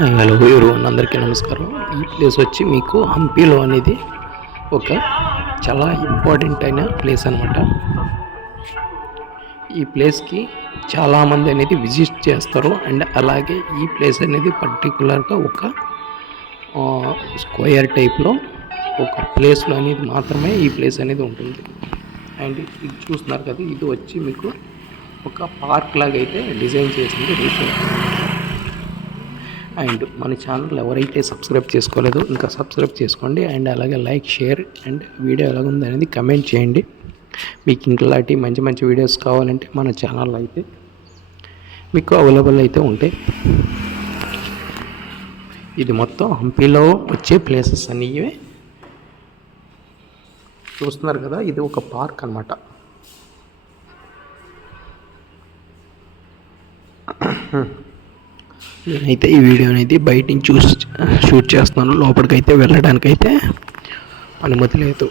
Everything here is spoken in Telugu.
హలో ఎవరివన్, అందరికీ నమస్కారం. ఈ ప్లేస్ వచ్చి మీకు హంపీలో అనేది ఒక చాలా ఇంపార్టెంట్ అయిన ప్లేస్ అనమాట. ఈ ప్లేస్కి చాలామంది అనేది విజిట్ చేస్తారు. అండ్ అలాగే ఈ ప్లేస్ అనేది పర్టికులర్గా ఒక స్క్వేర్ టైప్లో ఒక ప్లేస్లో అనేది మాత్రమే ఈ ప్లేస్ అనేది ఉంటుంది. అండ్ ఇది చూస్తున్నారు కదా, ఇది వచ్చి మీకు ఒక పార్క్ లాగా అయితే డిజైన్ చేసింది రీసెంట్. అండ్ మన ఛానల్ ఎవరైతే సబ్స్క్రైబ్ చేసుకోలేదో ఇంకా సబ్స్క్రైబ్ చేసుకోండి. అండ్ అలాగే లైక్, షేర్ అండ్ వీడియో ఎలాగుంది అనేది కమెంట్ చేయండి. మీకు ఇంట్లాంటి మంచి మంచి వీడియోస్ కావాలంటే మన ఛానల్ అయితే మీకు అవైలబుల్ అయితే ఉంటాయి. ఇది మొత్తం హంపీలో వచ్చే ప్లేసెస్ అన్నీ చూస్తున్నారు కదా, ఇది ఒక పార్క్ అన్నమాట. నేనైతే ఈ వీడియో అనేది బయట నుంచి షూట్ చేస్తున్నాను. లోపలికైతే వెళ్ళడానికైతే అనుమతి లేదు.